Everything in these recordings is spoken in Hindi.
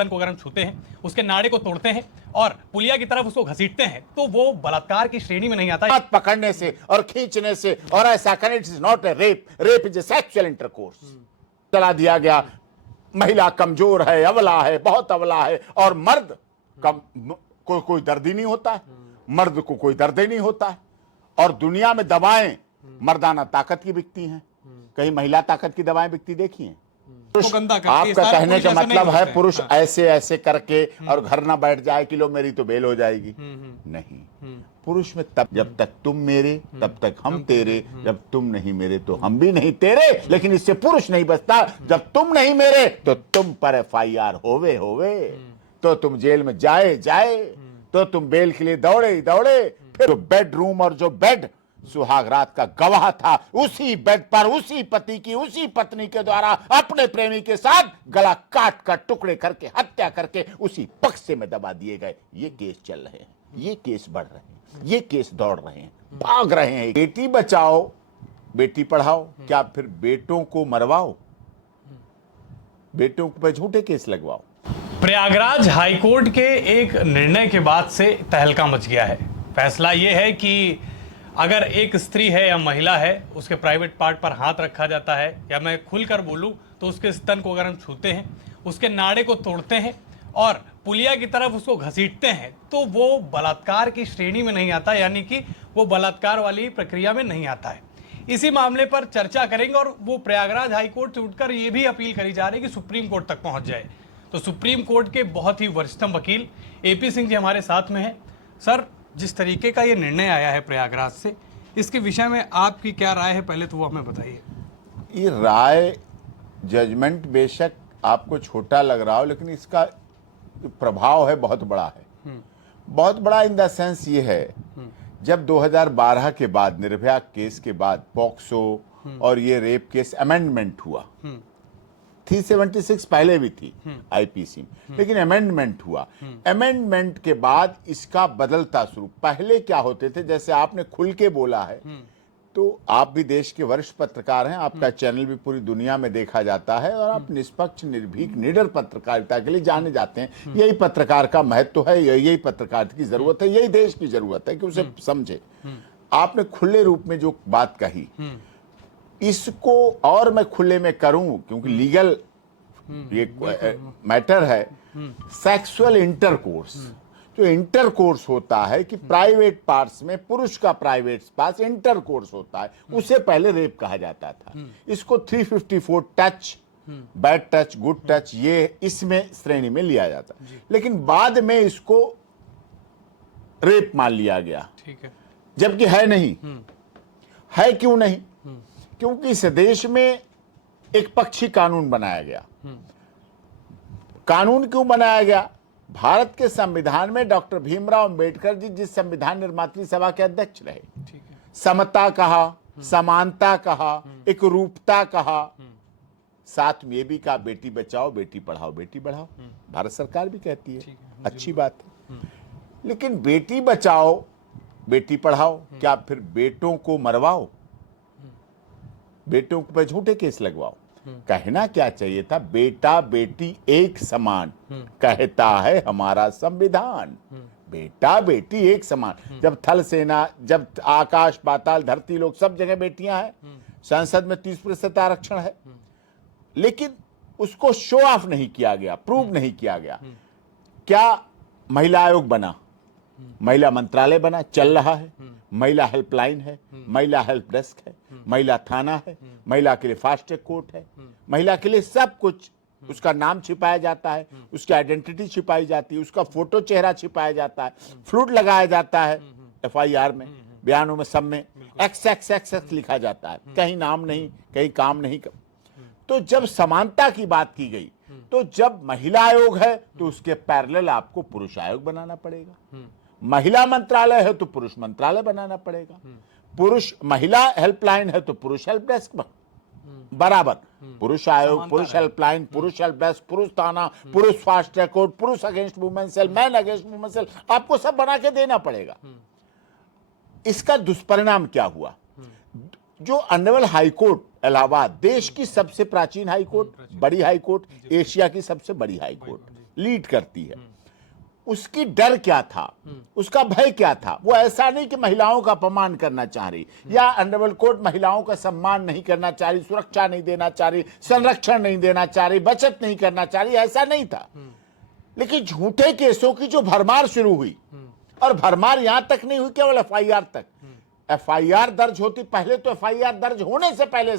स्तन को अगर हम छूते हैं, उसके नाड़े को तोड़ते हैं और पुलिया की तरफ उसको घसीटते हैं, तो वो बलात्कार की श्रेणी में नहीं आता। हाथ पकड़ने से और खींचने से और ऐसा करने, it is not a rape. Rape is a sexual intercourse. चला दिया गया, महिला कमजोर है, अबला है, बहुत अबला है, और मर्द कोई दर्द ही नहीं होता है, मर्द को कोई दर्द ही नहीं होता है। और दुनिया में दवाएं मर्दाना ताकत की बिकती हैं, कहीं महिला ताकत की दवाएं बिकती देखी हैं? आपका कहने का मतलब है पुरुष ऐसे ऐसे करके और घर ना बैठ जाए कि लो मेरी तो बेल हो जाएगी। नहीं, पुरुष में तब जब तक तुम मेरे तब तक हम तेरे, जब तुम नहीं मेरे तो हम भी नहीं तेरे। लेकिन इससे पुरुष नहीं बचता। जब तुम नहीं मेरे तो तुम पर FIR होवे तो तुम जेल में जाए तो तुम बेल के लिए दौड़े। फिर जो बेडरूम और जो बेड सुहाग रात का गवाह था, उसी बेड पर उसी पति की उसी पत्नी के द्वारा अपने प्रेमी के साथ गला काट कर टुकड़े करके हत्या करके उसी बक्से में दबा दिए गए। ये केस चल रहे हैं, ये केस बढ़ रहे हैं, ये केस दौड़ रहे हैं, भाग रहे हैं। बेटी बचाओ बेटी पढ़ाओ, क्या फिर बेटों को मरवाओ, बेटों पे झूठे केस लगवाओ? प्रयागराज हाईकोर्ट के एक निर्णय के बाद से तहलका मच गया है। फैसला यह है कि अगर एक स्त्री है या महिला है, उसके प्राइवेट पार्ट पर हाथ रखा जाता है, या मैं खुलकर बोलूं तो उसके स्तन को अगर हम छूते हैं, उसके नाड़े को तोड़ते हैं और पुलिया की तरफ उसको घसीटते हैं, तो वो बलात्कार की श्रेणी में नहीं आता, यानी कि वो बलात्कार वाली प्रक्रिया में नहीं आता है। इसी मामले पर चर्चा करेंगे और वो प्रयागराज हाईकोर्ट से उठकर ये भी अपील करी जा रही है कि सुप्रीम कोर्ट तक पहुंच जाए। तो सुप्रीम कोर्ट के बहुत ही वरिष्ठतम वकील AP सिंह जी हमारे साथ में हैं। सर, जिस तरीके का ये निर्णय आया है प्रयागराज से, इसके विषय में आपकी क्या राय है, पहले तो वो हमें बताइए। ये राय, जजमेंट बेशक आपको छोटा लग रहा हो, लेकिन इसका प्रभाव है बहुत बड़ा है। बहुत बड़ा इन द सेंस ये है, जब 2012 के बाद, निर्भया केस के बाद पॉक्सो और ये रेप केस अमेंडमेंट हुआ, 376 पहले भी थी IPC में, लेकिन अमेंडमेंट हुआ। अमेंडमेंट के बाद इसका बदलता स्वरूप, पहले क्या होते थे, जैसे आपने खुल के बोला है, तो आप भी देश के वरिष्ठ पत्रकार हैं, आपका चैनल भी पूरी दुनिया में देखा जाता है और आप निष्पक्ष, निर्भीक, निडर पत्रकारिता के लिए जाने जाते हैं। यही पत्रकार का महत्व है, यही पत्रकारिता की जरूरत है, यही देश की जरूरत है कि उसे समझे। आपने खुले रूप में जो बात कही, इसको और मैं खुले में करूं, क्योंकि लीगल ये मैटर है। सेक्सुअल इंटरकोर्स, जो इंटरकोर्स होता है कि प्राइवेट पार्ट्स में पुरुष का प्राइवेट पार्ट्स इंटरकोर्स होता है, उसे पहले रेप कहा जाता था। इसको 354 touch, bad touch, good touch, ये इसमें श्रेणी में लिया जाता, लेकिन बाद में इसको रेप मान लिया गया। ठीक है, जबकि है नहीं। है क्यों नहीं? क्योंकि इस देश में एक पक्षी कानून बनाया गया। कानून क्यों बनाया गया? भारत के संविधान में डॉक्टर भीमराव अंबेडकर जी जिस संविधान निर्मात्री सभा के अध्यक्ष रहे, समता कहा, समानता कहा, एक रूपता कहा, साथ में ये भी कहा बेटी बचाओ बेटी पढ़ाओ बेटी बढ़ाओ। भारत सरकार भी कहती है, अच्छी बात है। लेकिन बेटी बचाओ बेटी पढ़ाओ, क्या फिर बेटों को मरवाओ, बेटों पे झूठे केस लगवाओ? कहना क्या चाहिए था, बेटा बेटी एक समान, कहता है हमारा संविधान। बेटा बेटी एक समान। जब थल सेना, जब आकाश पाताल धरती लोग सब जगह बेटियां हैं, संसद में 30% आरक्षण है, लेकिन उसको शो ऑफ नहीं किया गया, प्रूव नहीं किया गया। क्या महिला आयोग बना, महिला मंत्रालय बना, चल रहा है, महिला हेल्पलाइन है, महिला हेल्प डेस्क है, महिला थाना है, महिला के लिए फास्ट ट्रैक कोर्ट है, महिला के लिए सब कुछ। उसका नाम छिपाया जाता है, उसकी आइडेंटिटी छिपाई जाती है, उसका फोटो चेहरा छिपाया जाता है, फ्लूट लगाया जाता है FIR में, बयानों में, सब में XXXX लिखा जाता है, कहीं नाम नहीं, कहीं काम नहीं। तो जब समानता की बात की गई, तो जब महिला आयोग है तो उसके पैरेलल आपको पुरुष आयोग बनाना पड़ेगा। महिला मंत्रालय है तो पुरुष मंत्रालय बनाना पड़ेगा। पुरुष महिला हेल्पलाइन है तो पुरुष हेल्प डेस्क बराबर, पुरुष आयोग, पुरुष हेल्पलाइन, पुरुष हेल्प डेस्क, पुरुष थाना, पुरुष फास्ट ट्रैक कोर्ट, पुरुष against women cell, man against women cell, आपको सब बना के देना पड़ेगा। इसका दुष्परिणाम क्या हुआ? जो ऑनरेबल हाईकोर्ट इलाहाबाद, देश की सबसे प्राचीन हाईकोर्ट, बड़ी हाईकोर्ट, एशिया की सबसे बड़ी हाईकोर्ट, लीड करती है, उसकी डर क्या था, उसका भय क्या था? वो ऐसा नहीं कि महिलाओं का अपमान करना चाह रही या अंडरवर्ल्ड कोर्ट महिलाओं का सम्मान नहीं करना चाह रही, सुरक्षा नहीं देना चाह रही, संरक्षण नहीं देना चाह रही, बचत नहीं करना चाह रही, ऐसा नहीं था। लेकिन झूठे केसों की जो भरमार शुरू हुई, और भरमार यहां तक नहीं हुई केवल एफआईआर तक, एफआईआर दर्ज होती, पहले तो एफआईआर दर्ज होने से पहले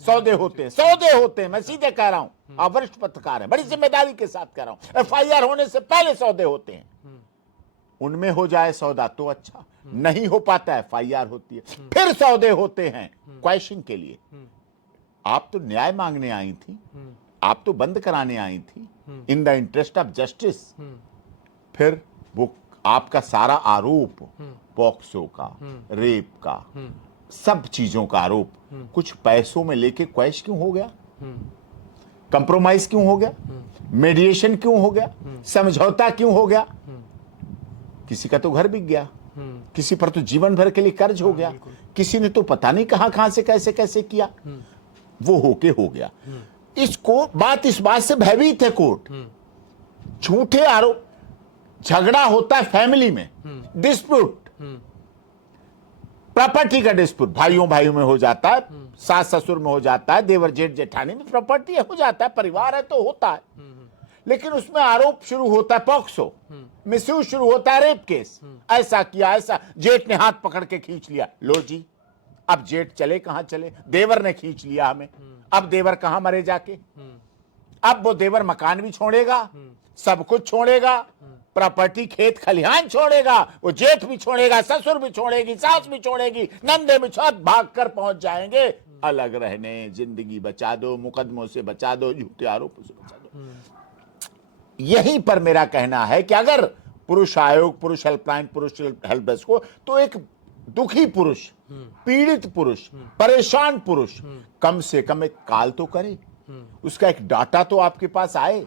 सौदे होते हैं, मैं सीधे कह रहा हूं, आप वरिष्ठ पत्रकार हैं, बड़ी जिम्मेदारी के साथ कह रहा हूं, एफआईआर होने से पहले सौदे होते हैं। उनमें हो जाए सौदा तो अच्छा, नहीं हो पाता एफआईआर होती है, फिर सौदे होते हैं क्वेश्चन के लिए। आप तो न्याय मांगने आई थी, आप तो बंद कराने आई थी in the interest of justice. फिर वो आपका सारा आरोप, पॉक्सो का, रेप का, सब चीजों का आरोप कुछ पैसों में लेके क्वैश क्यों हो गया? कंप्रोमाइज क्यों हो गया? मेडिएशन क्यों हो गया? समझौता क्यों हो गया? किसी का तो घर बिक गया, किसी पर तो जीवन भर के लिए कर्ज हो गया, किसी ने तो पता नहीं कहां से कैसे कैसे किया, वो होके हो गया। इसको इस बात से भयभीत है कोर्ट। झूठे आरोप, झगड़ा होता है फैमिली में, डिस्प्यूट, प्रॉपर्टी का डिस्प्यूट भाइयों में हो जाता है, सास ससुर में हो जाता है, देवर जेठ जेठानी में प्रॉपर्टी हो जाता है, परिवार है तो होता है। लेकिन उसमें आरोप शुरू होता है पॉक्सो, मिसयूज शुरू होता है रेप केस, ऐसा किया, ऐसा, जेठ ने हाथ पकड़ के खींच लिया, लो जी, अब जेठ चले कहां चले, देवर ने खींच लिया हमें, अब देवर कहां मरे जाके, अब वो देवर मकान भी छोड़ेगा, सब कुछ छोड़ेगा, प्रॉपर्टी खेत खलिहान छोड़ेगा, वो जेठ भी छोड़ेगा, ससुर भी छोड़ेगी, सास भी छोड़ेगी, नंदे भी सब भागकर पहुंच जाएंगे। अलग रहने, जिंदगी बचा दो, मुकदमों से बचा दो, झूठे आरोपों से बचा दो। यहीं पर मेरा कहना है कि अगर पुरुष आयोग, पुरुष हेल्पलाइन, पुरुष हेल्प डेस्क को, तो एक दुखी पुरुष, पीड़ित पुरुष, परेशान पुरुष कम से कम एक कॉल तो करे, उसका एक डाटा तो आपके पास आए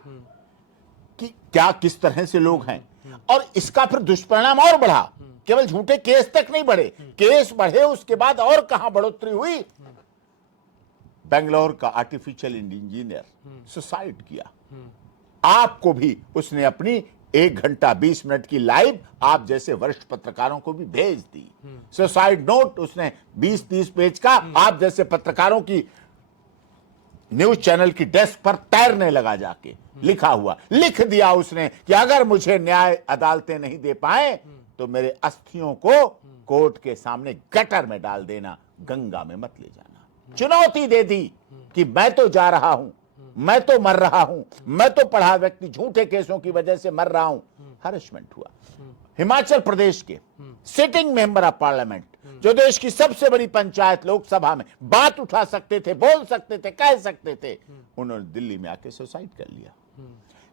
कि क्या किस तरह से लोग हैं। और इसका फिर दुष्परिणाम और बढ़ा, केवल झूठे केस तक नहीं बढ़े, केस बढ़े उसके बाद और कहां बढ़ोतरी हुई। बेंगलोर का आर्टिफिशियल इंजीनियर सुसाइड किया, आपको भी उसने अपनी 1 घंटा 20 मिनट की लाइव आप जैसे वरिष्ठ पत्रकारों को भी भेज दी। सुसाइड नोट उसने 20-30 पेज का आप जैसे पत्रकारों की न्यूज चैनल की डेस्क पर तैरने लगा, जाके लिखा हुआ लिख दिया उसने कि अगर मुझे न्याय अदालतें नहीं दे पाए तो मेरे अस्थियों को कोर्ट के सामने गटर में डाल देना, गंगा में मत ले जाना। चुनौती दे दी कि मैं तो जा रहा हूं, मैं तो मर रहा हूं, मैं तो पढ़ा व्यक्ति झूठे केसों की वजह से मर रहा हूं। हरेसमेंट हुआ। हिमाचल प्रदेश के सिटिंग मेंबर ऑफ पार्लियामेंट, जो देश की सबसे बड़ी पंचायत लोकसभा में बात उठा सकते थे, बोल सकते थे, कह सकते थे, उन्होंने दिल्ली में आके सुसाइड कर लिया।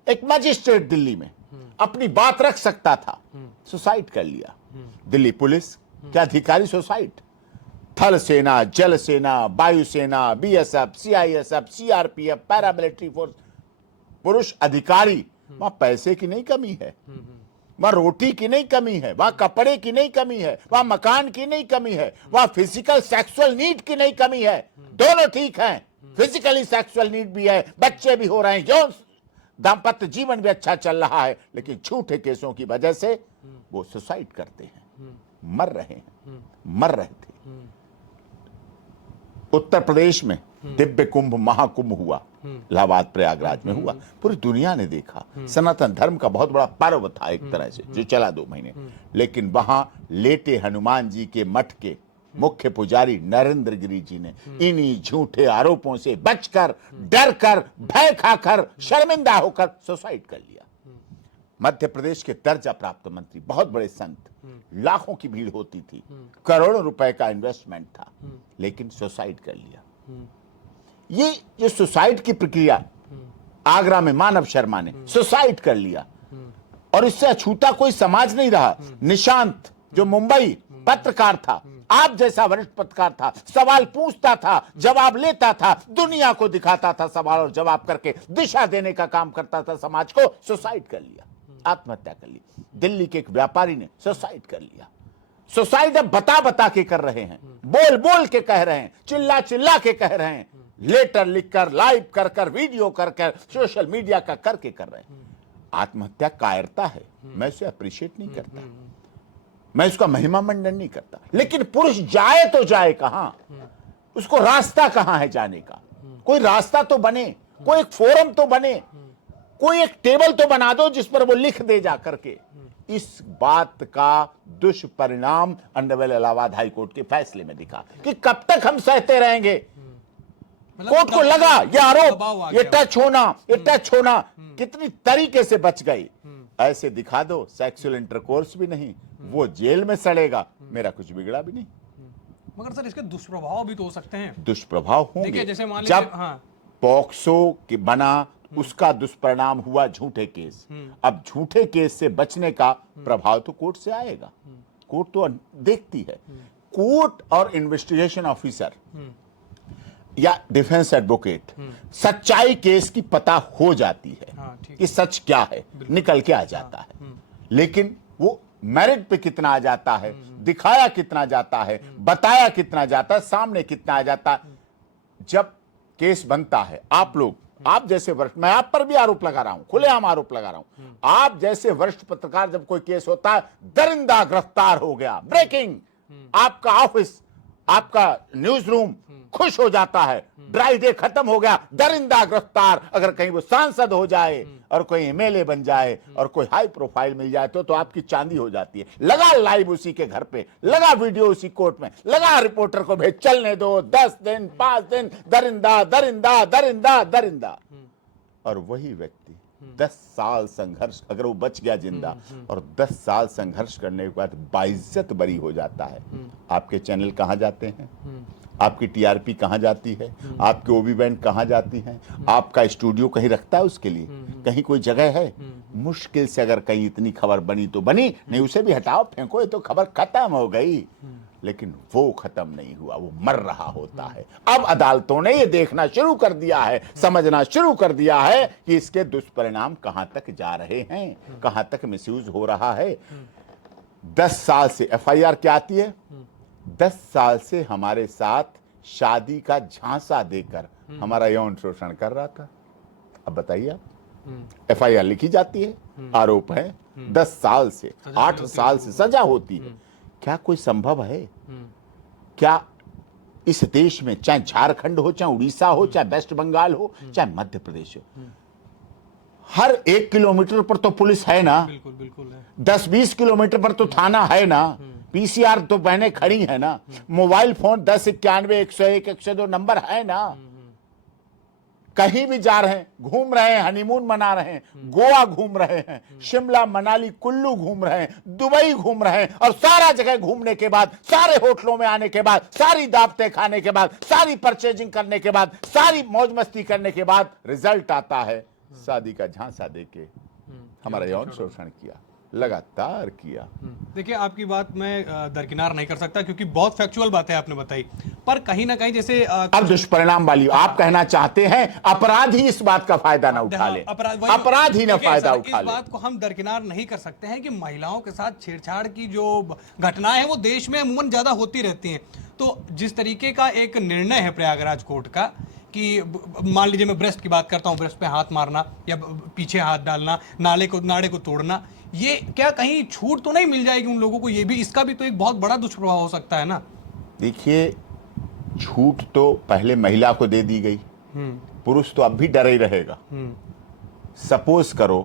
एक मजिस्ट्रेट दिल्ली में अपनी बात रख सकता था, सुसाइड कर लिया। दिल्ली पुलिस के अधिकारी सुसाइड, थल सेना, जल सेना, वायुसेना, BSF, CISF, CRPF, paramilitary force, पुरुष अधिकारी, वहां पैसे की नहीं कमी है, वहां रोटी की नहीं कमी है, वहां कपड़े की नहीं कमी है, वहां मकान की नहीं कमी है, वहां फिजिकल सेक्सुअल नीड की नहीं कमी है, दोनों ठीक हैं, फिजिकली सेक्सुअल नीड भी है, बच्चे भी हो रहे हैं, यौन दाम्पत्य जीवन भी अच्छा चल रहा है, लेकिन झूठे केसों की वजह से वो सुसाइड करते हैं, मर रहे हैं, मर रहे थे। उत्तर प्रदेश में दिव्य कुंभ महाकुंभ हुआ, इलाहाबाद प्रयागराज में हुआ, पूरी दुनिया ने देखा। सनातन धर्म का बहुत बड़ा पर्व था एक तरह से, जो चला 2 महीने। लेकिन वहां लेटे हनुमान जी के मठ के मुख्य पुजारी नरेंद्र गिरी जी ने इन्हीं झूठे आरोपों से बचकर, डरकर, भय खाकर, शर्मिंदा होकर सुसाइड कर लिया। मध्य प्रदेश के दर्जा प्राप्त मंत्री, बहुत बड़े संत, लाखों की भीड़ होती थी, करोड़ों रुपए का इन्वेस्टमेंट था, लेकिन सुसाइड कर लिया। ये जो सुसाइड की प्रक्रिया, आगरा में मानव शर्मा ने सुसाइड कर लिया, और इससे अछूता कोई समाज नहीं रहा। निशांत जो मुंबई पत्रकार था, आप जैसा वरिष्ठ पत्रकार था, सवाल पूछता था, जवाब लेता था, दुनिया को दिखाता था, सवाल और जवाब करके दिशा देने का काम करता था समाज को, सुसाइड कर लिया, आत्महत्या कर ली। दिल्ली के एक व्यापारी ने सुसाइड कर लिया। सुसाइड अब बता बता के कर रहे हैं, बोल बोल के कह रहे हैं, चिल्ला चिल्ला के कह रहे हैं, लेटर लिखकर, लाइव कर कर, वीडियो कर कर, सोशल मीडिया का करके कर रहे हैं। आत्महत्या कायरता है, मैं उसे अप्रिशिएट नहीं करता, मैं उसका महिमा मंडन नहीं करता, लेकिन पुरुष जाए तो जाए कहां, उसको रास्ता कहां है जाने का? कोई रास्ता तो बने, कोई एक फोरम तो बने, कोई एक टेबल तो बना दो जिस पर वो लिख दे जा करके। इस बात का दुष्परिणाम ऑनरेबल इलाहाबाद हाई कोर्ट के फैसले में दिखा कि कब तक हम सहते रहेंगे। कोर्ट को लगा ये आरोप, ये टच होना, ये टच होना कितनी तरीके से बच गई। ऐसे दिखा दो सेक्सुअल इंटरकोर्स भी नहीं, वो जेल में सड़ेगा, मेरा कुछ बिगड़ा भी नहीं। मगर सर इसके दुष्प्रभाव भी तो हो सकते हैं। दुष्प्रभाव होंगे। जैसे मान लीजिए, जब पॉक्सो की बना उसका दुष्परिणाम हुआ झूठे केस। अब झूठे केस से बचने का प्रभाव तो कोर्ट से आएगा, कोर्ट तो देखती है। कोर्ट और इन्वेस्टिगेशन ऑफिसर या डिफेंस एडवोकेट सच्चाई केस की पता हो जाती है कि सच क्या है, निकल के आ जाता है। लेकिन वो मेरिट पे कितना आ जाता है, दिखाया कितना जाता है, बताया कितना जाता है, सामने कितना आ जाता है। जब केस बनता है, आप लोग, आप जैसे वरिष्ठ, मैं आप पर भी आरोप लगा रहा हूं, खुलेआम आरोप लगा रहा हूं, आप जैसे वरिष्ठ पत्रकार, जब कोई केस होता है, दरिंदा गिरफ्तार हो गया, ब्रेकिंग, आपका ऑफिस, आपका न्यूज रूम खुश हो जाता है, ड्राई डे खत्म हो गया, दरिंदा गिरफ्तार। अगर कहीं वो सांसद हो जाए और कोई एमएलए बन जाए और कोई हाई प्रोफाइल मिल जाए तो आपकी चांदी हो जाती है। लगा लाइव उसी के घर पे, लगा वीडियो उसी कोर्ट में, लगा रिपोर्टर को भेज, चलने दो 10 दिन 5 दिन, दरिंदा दरिंदा दरिंदा दरिंदा। और वही व्यक्ति 10 साल संघर्ष, अगर वो बच गया जिंदा और 10 साल संघर्ष करने के बाद बाइज्जत बरी हो जाता है, आपके चैनल कहां जाते हैं, आपकी टीआरपी कहां जाती है, आपके ओबी बैंड कहां जाती हैं, आपका स्टूडियो कहीं रखता है उसके लिए, कहीं कोई जगह है? मुश्किल से अगर कहीं इतनी खबर बनी तो बनी, नहीं उसे भी हटाओ, फेंको, ये तो खबर खत्म हो गई। लेकिन वो खत्म नहीं हुआ, वो मर रहा होता है। अब अदालतों ने ये देखना शुरू कर दिया है, समझना शुरू कर दिया है कि इसके दुष्परिणाम कहां तक जा रहे हैं, कहां तक मिसयूज हो रहा है। 10 साल से एफआईआर क्या आती है, 10 साल से हमारे साथ शादी का झांसा देकर हमारा यौन शोषण कर रहा था। अब बताइए आप, एफआईआर लिखी जाती है, आरोप है, 10 साल से 8 साल से सजा होती है। क्या कोई संभव है? क्या इस देश में, चाहे झारखंड हो, चाहे उड़ीसा हो, चाहे वेस्ट बंगाल हो, चाहे मध्य प्रदेश हो, हर 1 किलोमीटर पर तो पुलिस है ना, बिल्कुल बिल्कुल है, 10-20 किलोमीटर पर तो थाना है ना, पीसीआर तो बहने खड़ी है ना, मोबाइल फोन 1091 101 102 नंबर है ना। कहीं भी जा रहे हैं, घूम रहे हैं, हनीमून मना रहे हैं, गोवा घूम रहे हैं, शिमला मनाली कुल्लू घूम रहे हैं, दुबई घूम रहे हैं, और सारा जगह घूमने के बाद, सारे होटलों में आने के बाद, सारी दावतें खाने के बाद, सारी परचेजिंग करने के बाद, सारी मौज मस्ती करने के बाद रिजल्ट आता है शादी का झांसा देके हमारा यौन शोषण किया, लगातार किया। देखिए, आपकी बात मैं दरकिनार नहीं कर सकता क्योंकि बहुत फैक्चुअल बातें आपने बताई, पर कहीं ना कहीं जैसे अब दुष्परिणाम वाली आप कहना चाहते हैं, अपराधी इस बात का फायदा ना उठा ले, अपराधी ना फायदा उठा ले। इस बात को हम दरकिनार नहीं कर सकते हैं कि महिलाओं के साथ छेड़छाड़ की जो घटनाएं हैं वो देश में अमूमन ज्यादा होती रहती हैं। तो जिस तरीके का एक निर्णय है प्रयागराज कोर्ट का कि मान लीजिए मैं ब्रेस्ट की बात करता हूँ, ब्रेस्ट पे हाथ मारना या पीछे हाथ डालना, नाड़े को तोड़ना, ये क्या कहीं छूट तो नहीं मिल जाएगी उन लोगों को? ये भी, इसका भी तो एक बहुत बड़ा दुष्प्रभाव हो सकता है ना। देखिए, छूट तो पहले महिला को दे दी गई, पुरुष तो अब भी डर ही रहेगा। सपोज करो,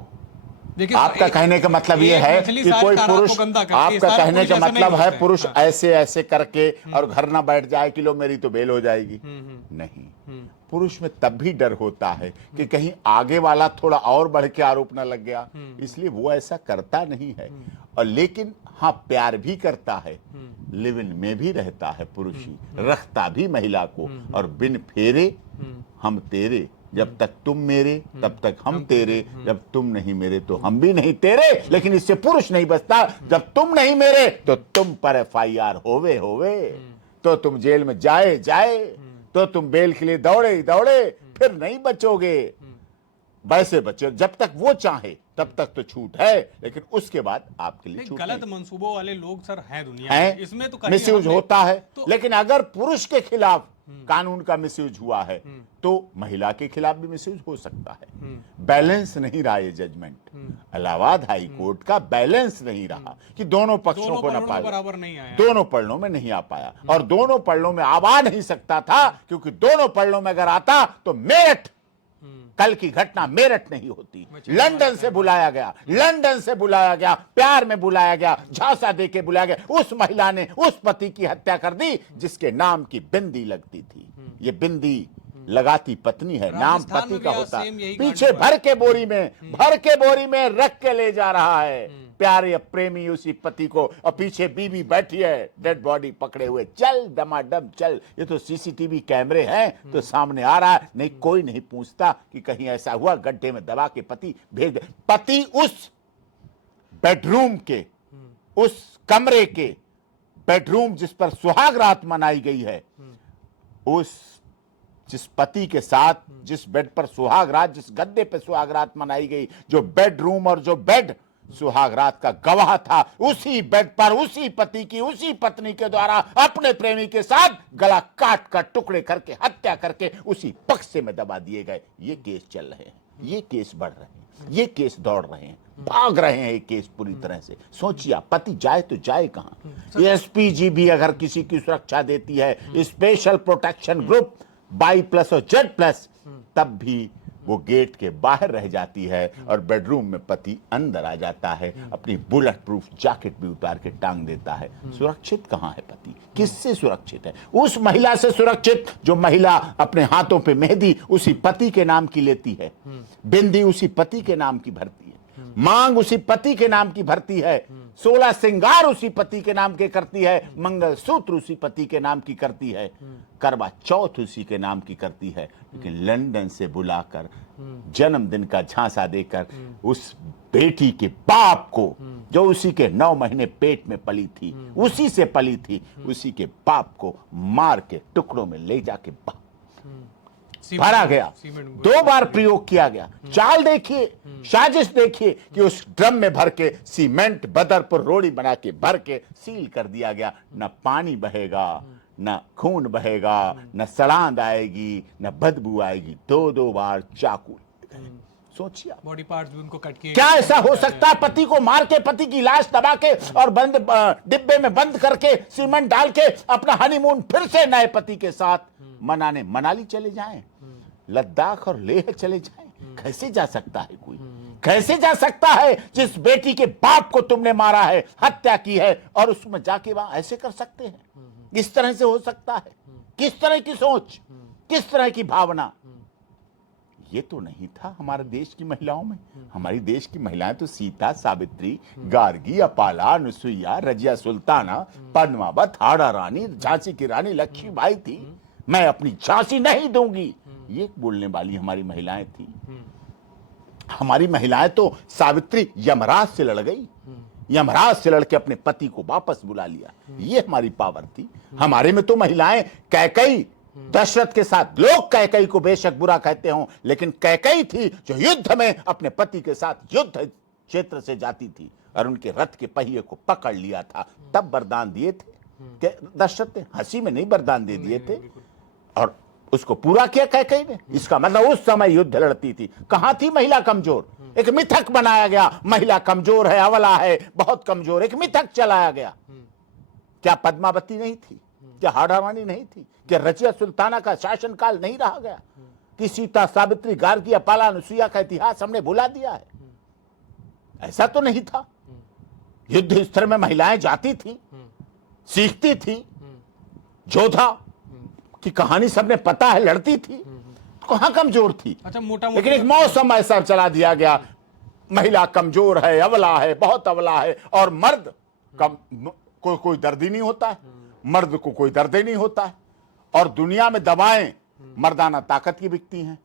आपका कहने का मतलब ये है कि कोई पुरुष, आपका कहने का मतलब है पुरुष ऐसे ऐसे करके और घर ना बैठ जाए कि लो मेरी तो बेल हो जाएगी। नहीं, पुरुष में तब भी डर होता है कि कहीं आगे वाला थोड़ा और बढ़ के आरोप ना लग गया, इसलिए वो ऐसा करता नहीं है। और लेकिन हाँ, प्यार भी करता है, लिव इन में भी रहता है पुरुष ही, रखता भी महिला को, और बिन फेरे हम तेरे, जब तक तुम मेरे तब तक हम तेरे, जब तुम नहीं मेरे तो हम भी नहीं तेरे। लेकिन इससे पुरुष नहीं बचता, जब तुम नहीं मेरे तो तुम पर एफआईआर होवे होवे, तो तुम जेल में जाए जाए, तो तुम बेल के लिए दौड़े दौड़े, फिर नहीं बचोगे। वैसे बच्चे जब तक वो चाहे तब तक तो छूट है, लेकिन उसके बाद आपके लिए छूट गलत मंसूबों वाले लोग सर हैं दुनिया में, इसमें तो मिसयूज होता है। लेकिन अगर पुरुष के खिलाफ कानून का मिसयूज हुआ है तो महिला के खिलाफ भी मिसयूज हो सकता है। बैलेंस नहीं रहा ये जजमेंट। इलाहाबाद हाई कोर्ट का बैलेंस नहीं रहा कि दोनों पक्षों को न पाया, बराबर नहीं आया, दोनों पलड़ों में नहीं आ पाया और दोनों पलड़ों में आ नहीं सकता था, क्योंकि दोनों पलड़ों में अगर आता तो मेरठ, कल की घटना मेरठ नहीं होती। लंदन से बुलाया गया, लंदन से बुलाया गया, प्यार में बुलाया गया, झांसा देके बुलाया गया। उस महिला ने उस पति की हत्या कर दी जिसके नाम की बिंदी लगती थी। ये बिंदी लगाती पत्नी है, नाम पति का होता। पीछे भर के बोरी में रख के ले जा रहा है प्यारे प्रेमी उसी पति को, और पीछे बीवी बैठी है डेड बॉडी पकड़े हुए। चल दमादम चल, ये तो सीसीटीवी कैमरे हैं तो सामने आ रहा है। नहीं, कोई नहीं पूछता कि कहीं ऐसा हुआ गड्ढे में दबा के पति भेज दे। पति उस बेडरूम के, उस कमरे के बेडरूम जिस पर सुहाग रात मनाई गई है, उस जिस पति के साथ जिस बेड पर सुहाग रात, जिस गद्दे पे सुहाग रात मनाई गई, जो बेडरूम और जो बेड सुहाग रात का गवाह था, उसी बेड पर उसी पति की उसी पत्नी के द्वारा अपने प्रेमी के साथ गला काट कर टुकड़े करके हत्या करके उसी बक्से में दबा दिए गए। ये केस चल रहे हैं, ये केस बढ़ रहे हैं, ये केस दौड़ रहे हैं, भाग रहे हैं ये केस पूरी तरह से। सोचिए पति जाए तो जाए कहां। एसपीजी भी अगर किसी की सुरक्षा देती है, स्पेशल प्रोटेक्शन ग्रुप Y+ और Z+, तब भी वो गेट के बाहर रह जाती है और बेडरूम में पति अंदर आ जाता है, अपनी बुलेट प्रूफ जैकेट भी उतार के टांग देता है। सुरक्षित कहां है पति? किससे सुरक्षित है? उस महिला से सुरक्षित जो महिला अपने हाथों पे मेहंदी उसी पति के नाम की लेती है, बिंदी उसी पति के नाम की भरती है, मांग उसी पति के नाम की भरती है, 16 श्रृंगार उसी पति के नाम के करती है, मंगलसूत्र उसी पति के नाम की करती है, करवा चौथ उसी के नाम की करती है। लेकिन लंदन से बुलाकर जन्मदिन का झांसा देकर उस बेटी के बाप को, जो उसी के 9 महीने पेट में पली थी, उसी से पली थी, उसी के बाप को मार के टुकड़ों में ले जाके भरा गया। 2 बार प्रयोग किया गया। चाल देखिए, साजिश देखिए कि उस ड्रम में भर के सीमेंट बदरपुर रोड़ी बना के भर के सील कर दिया गया। न पानी बहेगा, न खून बहेगा, न सड़ांद आएगी, न बदबू आएगी। 2 बार चाकू। सोचिए बॉडी पार्ट्स भी उनको कट किए। क्या ऐसा हो सकता है? पति को मार के, पति की लाश दबा के और बंद डिब्बे में बंद करके सीमेंट डाल के अपना हनीमून फिर से नए पति के साथ मनाने मनाली चले जाएं, लद्दाख और लेह चले जाएं। कैसे जा सकता है कोई? कैसे जा सकता है जिस बेटी के बाप को तुमने मारा है, हत्या की है, और उसमें जाके वहां ऐसे कर सकते हैं? इस तरह से हो सकता है? किस तरह की सोच, किस तरह की भावना? ये तो नहीं था हमारे देश की महिलाओं में। हमारी देश की महिलाएं तो सीता, सावित्री, गार्गी, अपाला, अनुसुईया, रजिया सुल्ताना, पद्मावत, हाड़ा रानी, झांसी की रानी लक्ष्मीबाई थी। मैं अपनी झांसी नहीं दूंगी, ये बोलने वाली हमारी महिलाएं थी। हमारी महिलाएं तो सावित्री यमराज से लड़ गई, यमराज से लड़के अपने पति को वापस बुला लिया। ये हमारी पावर थी। हमारे में तो महिलाएं कैकई, दशरथ के साथ, लोग कैकई को बेशक बुरा कहते हों, लेकिन कैकई थी जो युद्ध में अपने पति के साथ युद्ध क्षेत्र से जाती थी और उनके रथ के पहिए को पकड़ लिया था। तब वरदान दिए थे दशरथ ने, हंसी में नहीं वरदान दे दिए थे, और उसको पूरा किया कैकई ने। इसका मतलब उस समय युद्ध लड़ती थी। कहां थी महिला कमजोर? एक मिथक बनाया गया, महिला कमजोर है, अवला है, बहुत कमजोर, एक मिथक चलाया गया। क्या पद्मावती नहीं थी? क्या हाड़ा रानी नहीं थी? क्या रजिया सुल्ताना का शासनकाल नहीं रहा गया? कि सीता, सावित्री, गार्गी, अपाला, अनुसुईया का इतिहास हमने भुला दिया है? ऐसा तो नहीं था। युद्ध स्तर में महिलाएं जाती थी, सीखती थी, योद्धा की कहानी सबने पता है, लड़ती थी, कहां कमजोर थी? अच्छा, मोटा लेकिन एक मौसम ऐसा चला दिया गया, महिला कमजोर है, अवला है, बहुत अवला है, और मर्द कोई दर्द ही नहीं होता है, मर्द को कोई दर्द ही नहीं होता है। और दुनिया में दवाएं मर्दाना ताकत की बिकती हैं।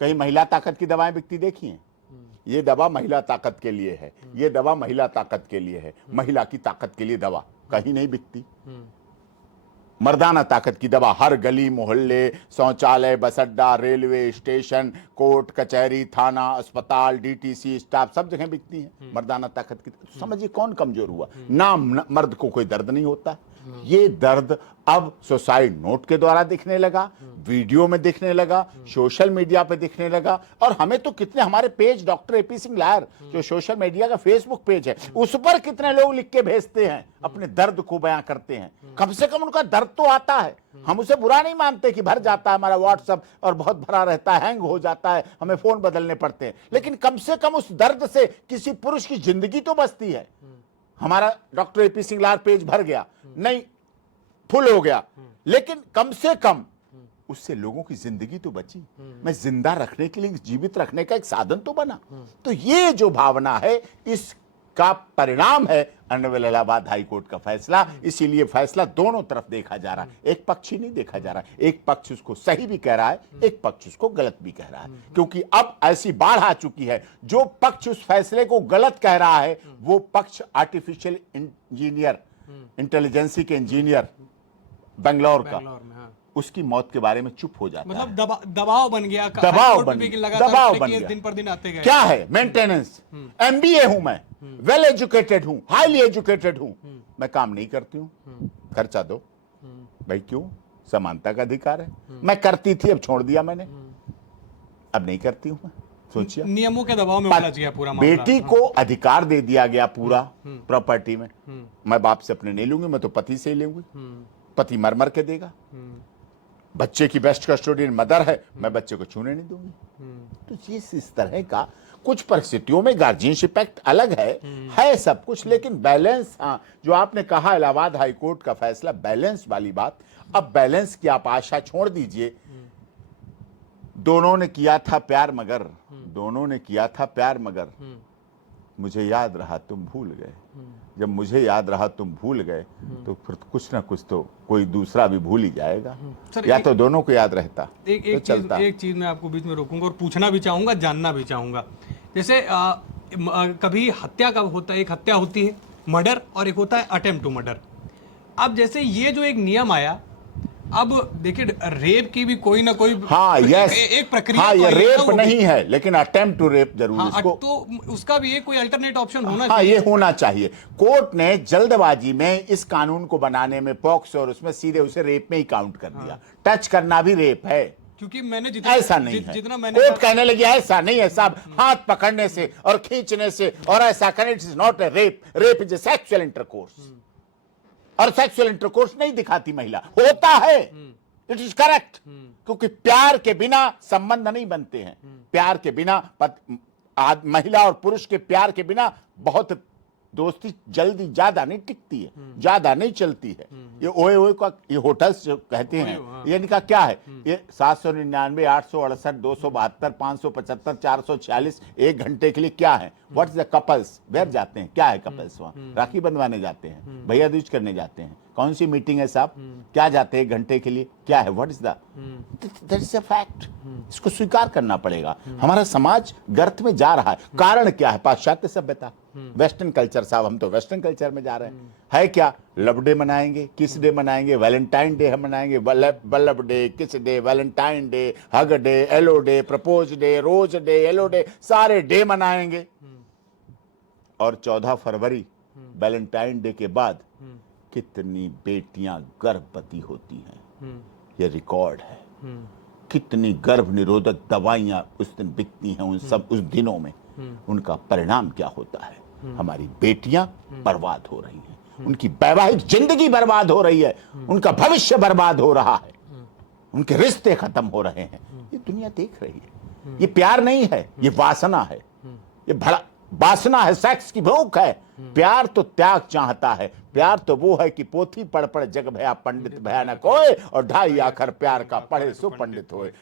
कहीं महिला ताकत की दवाएं बिकती देखी हैं? ये दवा महिला ताकत के लिए है, ये दवा महिला ताकत के लिए है, महिला की ताकत के लिए दवा कहीं नहीं बिकती। मर्दाना ताकत की दवा हर गली मोहल्ले, शौचालय, बस अड्डा, रेलवे स्टेशन, कोर्ट कचहरी, थाना, अस्पताल, डीटीसी स्टाफ, सब जगह बिकती है मर्दाना ताकत की। तो समझिए कौन कमजोर हुआ? मर्द को कोई दर्द नहीं होता। ये दर्द अब सुसाइड नोट के द्वारा दिखने लगा, वीडियो में दिखने लगा, सोशल मीडिया पे दिखने लगा। और हमें तो कितने, हमारे page doctor AP Singh lawyer जो सोशल मीडिया का फेसबुक पेज है, उस पर कितने लोग लिख के भेजते हैं, अपने दर्द को बयां करते हैं। कम से कम उनका दर्द तो आता है। हम उसे बुरा नहीं मानते कि भर जाता है हमारा व्हाट्सएप और बहुत भरा रहता है, हैंग हो जाता है, हमें फोन बदलने पड़ते हैं, लेकिन कम से कम उस दर्द से किसी पुरुष की जिंदगी तो बचती है। हमारा doctor AP Singh lawyer page भर गया नहीं, फुल हो गया, लेकिन कम से कम उससे लोगों की जिंदगी तो बची। मैं जिंदा रखने के लिए, जीवित रखने का एक साधन तो बना। तो ये जो भावना है, इसका परिणाम है ऑनरेबल इलाहाबाद हाई कोर्ट का फैसला। इसीलिए फैसला दोनों तरफ देखा जा रहा है, एक पक्ष ही नहीं देखा जा रहा है। एक पक्ष उसको सही भी कह रहा है, एक पक्ष उसको गलत भी कह रहा है, क्योंकि अब ऐसी बाढ़ आ चुकी है। जो पक्ष उस फैसले को गलत कह रहा है, वो पक्ष आर्टिफिशियल इंजीनियर, इंटेलिजेंसी के इंजीनियर बेंगलोर का, उसकी मौत के बारे में चुप हो जाता है। मतलब दबाव बन गया, दबाव बन गया, दिन पर दिन आते गए। क्या है मेंटेनेंस? एमबीए हूं मैं, वेल एजुकेटेड हूं, हाईली एजुकेटेड हूं, मैं काम नहीं करती हूं, खर्चा दो भाई। क्यों? समानता का अधिकार है। मैं करती थी, अब छोड़ दिया मैंने, अब नहीं करती हूं मैं। सोचिए, नियमों के दबाव में उलझ गया पूरा मामला। बेटी को अधिकार दे दिया गया पूरा प्रॉपर्टी में। मैं बाप से अपने नहीं लूंगी, मैं तो पति से ही लूंगी, पति मर मर के देगा। बच्चे की बेस्ट कस्टोडियन मदर है, मैं बच्चे को छूने नहीं दूंगी। तो ये इस तरह का कुछ परिस्थितियों में गार्जियनशिप एक्ट अलग है सब कुछ, लेकिन बैलेंस, हाँ, जो आपने कहा इलाहाबाद हाई कोर्ट का फैसला, बैलेंस वाली बात। अब बैलेंस की आप आशा छोड़ दीजिए। दोनों ने किया था प्यार मगर, दोनों ने किया था प्यार मगर, मुझे याद रहा तुम भूल गए। जब मुझे याद रहा तुम भूल गए, तो फिर कुछ ना कुछ तो कोई दूसरा भी भूल ही जाएगा, या तो दोनों को याद रहता। एक चीज मैं आपको बीच में रोकूंगा और पूछना भी चाहूंगा, जानना भी चाहूंगा। जैसे कभी हत्या कब होता है, एक हत्या होती है मर्डर, और एक होता है अटेम्प्ट टू मर्डर। अब जैसे ये जो एक नियम आया, अब देखिए रेप की भी कोई ना कोई, हाँ, एक प्रक्रिया, हाँ, ये रेप नहीं है, लेकिन अटेम्प्ट टू रेप जरूर। हाँ, इसको तो उसका भी एक कोई अल्टरनेट ऑप्शन होना चाहिए। ये होना चाहिए। कोर्ट ने जल्दबाजी में इस कानून को बनाने में, पॉक्सो और उसमें सीधे उसे रेप में ही काउंट कर दिया। टच करना भी रेप है, क्योंकि मैंने ऐसा नहीं है। जितना मैंने कोर्ट कहने लगी ऐसा नहीं है साहब, हाथ पकड़ने से और खींचने से और ऐसा करने, it is not a rape. Rape is a sexual intercourse, और सेक्सुअल इंटरकोर्स नहीं दिखाती महिला, होता है। इट इज करेक्ट, क्योंकि प्यार के बिना संबंध नहीं बनते हैं। प्यार के बिना महिला और पुरुष के प्यार के बिना बहुत दोस्ती जल्दी ज्यादा नहीं टिकती है, ज्यादा नहीं चलती है। ये ओए ओए का, ये होटल्स जो कहते हैं, ये इनका क्या है? ये 799, 868, 272, 575, 446 1 घंटे के लिए क्या है? What is the couples? Where जाते हैं? क्या है कपल्स? वहां राखी बंधवाने जाते हैं, भैया दूज करने जाते हैं। कौन सी मीटिंग है साहब? क्या जाते हैं 1 घंटे के लिए? क्या है? What is that is a fact. इसको स्वीकार करना पड़ेगा। हमारा समाज गर्त में जा रहा है। कारण क्या है? पाश्चात्य सभ्यता, वेस्टर्न कल्चर। साहब हम तो वेस्टर्न कल्चर में जा रहे हैं। है क्या? लव डे मनाएंगे, किस डे मनाएंगे, वैलेंटाइन डे हम मनाएंगे, बल्लभ day, kiss day, Valentine Day, hug day, एलो day, propose day, rose day, एलो डे, सारे डे मनाएंगे। और 14 फरवरी वैलेंटाइन डे के बाद कितनी बेटियां गर्भवती होती हैं, ये रिकॉर्ड है। कितनी गर्भ निरोधक दवाइयां उस दिन बिकती हैं, उन सब उस दिनों में। उनका परिणाम क्या होता है? हमारी बेटियां बर्बाद हो रही हैं, उनकी वैवाहिक जिंदगी बर्बाद हो रही है, उनका भविष्य बर्बाद हो रहा है, उनके रिश्ते खत्म हो रहे हैं। ये दुनिया देख रही है। ये प्यार नहीं है, ये वासना है, ये भड़ा वासना है, सेक्स की भूख है। प्यार तो त्याग चाहता है। प्यार तो वो है कि पोथी पढ़ पढ़ जग भया पंडित भयानक होए, और 2.5 आखर प्यार का पढ़े सो पंडित होए।